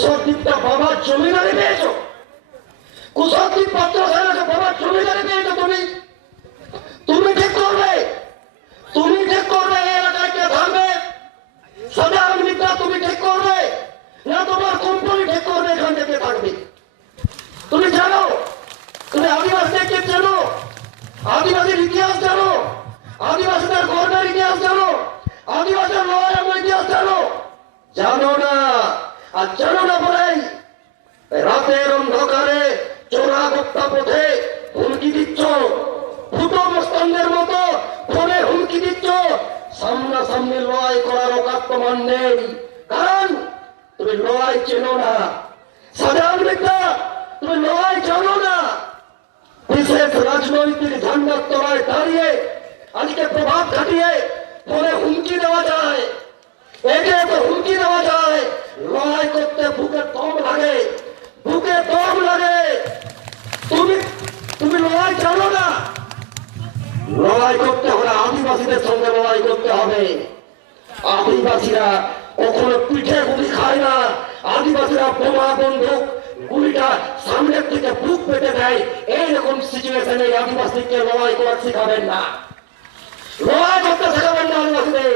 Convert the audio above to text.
কুশদ্বীপটা বাবার জমিদারি পেয়েছো, কুশদ্বীপ পাত্র সাহেবকে বাবার জমিদারি পেয়েছো তুমি। তুমি ঠিক করবে, তুমি ঠিক করবে এই এলাকায় কে থাকবে, সাধারণ মিত্রা তুমি ঠিক করবে না তোমার কোম্পানি ঠিক করবে এখান থেকে থাকবে। তুমি জানো, তুমি আদিবাসীদেরকে জানো, আদিবাসীর ইতিহাস জানো, আদিবাসীদের গর্বের ইতিহাস জানো, আদিবাসীর লড়াইয়ের ইতিহাস জানো? জানো না। আর জানো না বলেই রাতের অন্ধকারে চোরা গপ্তা পথে হুমকি দিচ্ছ, ফুটো মস্তানদের মতো ফোনে হুমকি দিচ্ছ। সামনাসামনি লড়াই করার অকাত তোমার নেই, কারণ তুমি লড়াই চেনো না। সাধারণ ব্যক্তি তুমি লড়াই জানো না। বিশেষ রাজনৈতিক ঝান্ডার তলায় দাঁড়িয়ে আজকে প্রভাব খাটিয়ে ফোনে হুমকি দেওয়া যায়, একে তো হুমকি দেওয়া যায়। লড়াই করতে বুকে দম লাগে, বুকে দম লাগে। তুমি তুমি লড়াই জানো না। লড়াই করতে হলে আদিবাসীদের সঙ্গে লড়াই করতে হবে। আদিবাসীরা কখনো পিঠে গুলি খায় না, আদিবাসীরা বোমা বন্দুক গুলিটা সামনের থেকে বুক পেটে দেয়। এইরকম সিচুয়েশনে আদিবাসীকে লড়াই করা শেখাবেন না, লড়াই করতে শেখাবেন না আদিবাসীদের।